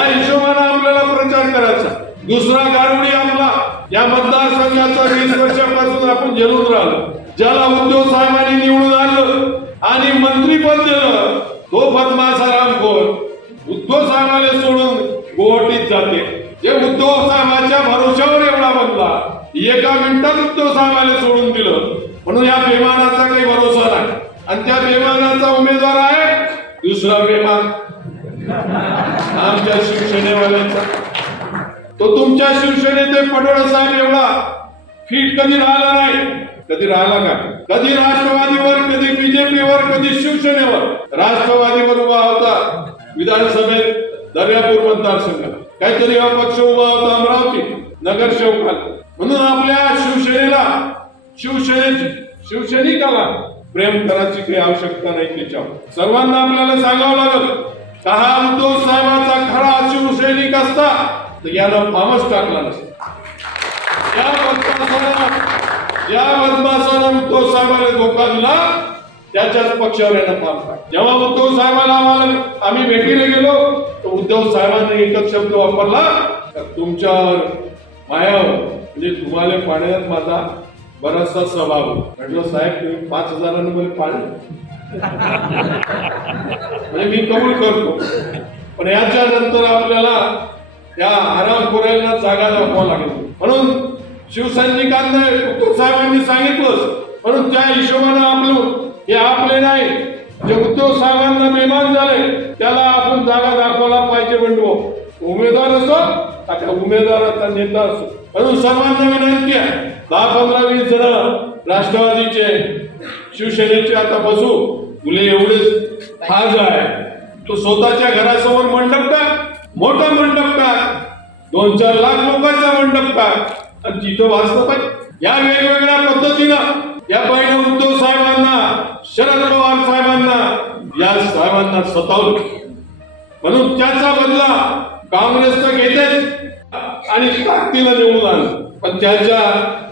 या हिशोबाने आपल्याला प्रचार करायचा. दुसरा गारुडी आपला या मतदारसंघाचा वीस वर्षापासून आपण झेलून राहिलो. ज्याला उद्धव साहेबांनी निवडून आणलं आणि मंत्रीपद दिलं तो पद्मासाराम कोण? उद्धव साहेबांना सोडून गुवाहाटीत जाते. जे उद्धव साहेबांच्या भरोशावर एवढा बनला एका मिनिटात उद्धव साहेबांना सोडून दिलं. म्हणून या बेमानाचा काही भरोसा नाही. आणि त्या बेमानाचा उमेदवार आहे दुसरा बेमान. आमच्या शिवसेनेवाल्यांचा. तो तुमच्या शिवसेनेचे पडोळ साहेब एवढा. फिट कधी राहिला नाही? कधी राहिला का? कधी राष्ट्रवादीवर कधी बीजेपीवर कधी शिवसेनेवर? राष्ट्रवादीवर उभा होता विधानसभेत दर्यापूर मतदारसंघात. काहीतरी हा पक्ष उभा होता अमरावती नगरसेवकाला म्हणून आपल्या शिवसेनेला शिवसेने शिवसैनिकाला प्रेम करायची काही आवश्यकता नाही त्याच्यावर. सर्वांना आपल्याला सांगावं लागलं उद्धव साहेबांचा खरा शिवसैनिक असता तर यानं फामच टाकला नसता. या बदमाशानं या बदमाशानं उद्धव साहेबांना धोका दिला त्याच्याच पक्षावर यानं फाम जेव्हा उद्धव साहेबांना आम्हाला आम्ही भेटीला गेलो तर उद्धव साहेबांनी एकच शब्द वापरला तर तुमच्यावर मायावर म्हणजे तुम्हाला पाण्यात माझा बराचसा स्वभाव. म्हटलं साहेब तुम्ही पाच हजारांमध्ये पाणी म्हणजे मी कबूल करतो. पण याच्या नंतर आपल्याला या आरामखोऱ्यांना जागा दाखवा लागेल. म्हणून शिवसैनिकांना उद्धव साहेबांनी सांगितलं म्हणून त्या हिशोबानं आपलं हे आपले नाही जे उद्धव साहेबांना बेमान झाले त्याला आपण जागा दाखवायला पाहिजे म्हणतो. उमेदवार असो आता उमेदवाराचा नेता असो. म्हणून सर्वांना विनंती आहे दहा पंधरा वीस जण राष्ट्रवादीचे शिवसेनेचे आता बसू. मुले एवढेच फाज आहे. तो स्वतःच्या घरासमोर मंडप टाक. मोठा मंडप टाक. दोन चार लाख लोकांचा मंडप टाक. आणि तिथं वाचलं पाहिजे या वेगवेगळ्या पद्धतीनं या पहिल्या उद्धव साहेबांना शरद पवार साहेबांना या साहेबांना सतावलं. म्हणून त्याचा बदला काँग्रेस तर घेतेच आणि ताकदीला निवडून आलं पण त्याच्या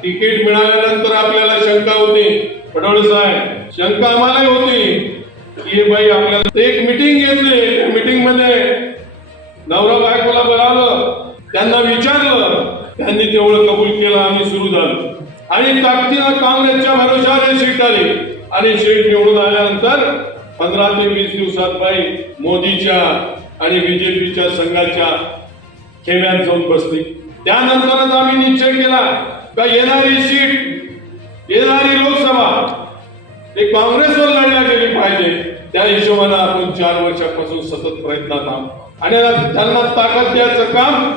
तिकीट मिळाल्यानंतर आपल्याला शंका होती. पडोळे साहेब शंका आम्हालाही होती की हे बाई आपल्याला एक मिटिंग घेतली. मिटिंगमध्ये नवरा बायकोला बोलावलं. त्यांना विचारलं. त्यांनी तेवढं कबूल केलं. आम्ही सुरू झालं. आणि ताकदीनं काँग्रेसच्या भरोशावर सीट आली. आणि सीट निवडून आल्यानंतर पंधरा ते वीस दिवसात बाई मोदीच्या आणि बीजेपीच्या संघाच्या खेम्यात जाऊन बसली. त्यानंतरच आम्ही निश्चय केला का येणारी सीट येणारी लोकसभा. ते काँग्रेसवर लढल्या गेली पाहिजे. त्या हिशोबानं आपण चार वर्षापासून सतत प्रयत्नात आहोत. आणि त्यांना ताकद द्यायचं काम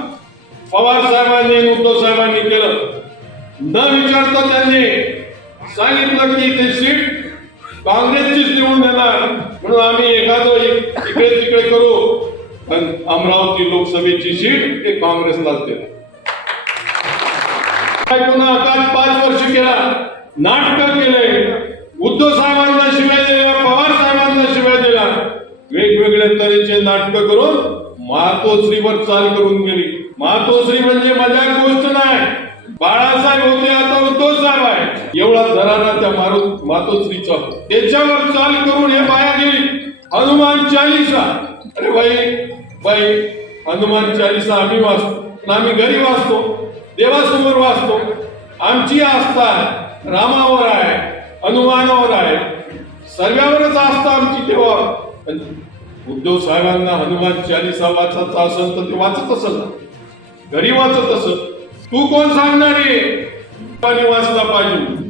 पवार साहेबांनी उद्धव साहेबांनी केलं. न विचारता त्यांनी सांगितलं की ते सीट काँग्रेसचीच निवडून देणार. म्हणून आम्ही एखादं इकडे तिकडे करू. पण अमरावती लोकसभेची सीट ते काँग्रेसलाच देणार. पुन्हा आकाश पाच वर्ष केला. नाटक केले उद्धव साहेबांना शिवाय दिल्या पवार साहेबांना शिवाय दिला. वेगवेगळ्या तऱ्हेचे नाटक करून मातोश्रीवर चाल करून गेली. मातोश्री म्हणजे मजा गोष्ट नाही. बाळासाहेब होते आता उद्धव साहेब आहे. एवढा दरारा त्या मारू मातोश्रीचा. त्याच्यावर चाल करून हे बाया गेली. हनुमान चालीसा. अरे बाई बाई हनुमान चालीसा आम्ही वाचतो. आम्ही घरी वाचतो. देवासमोर वाचतो. आमची आस्था रामावर आहे हनुमानावर आहे. सर्वांवरच आस्था आमची तेव्हा उद्धव साहेबांना हनुमान चालीसा वाचायचा असेल तर ते वाचत असेल. घरी वाचत असत तू कोण सांगणार? आहे वाचला पाहिजे.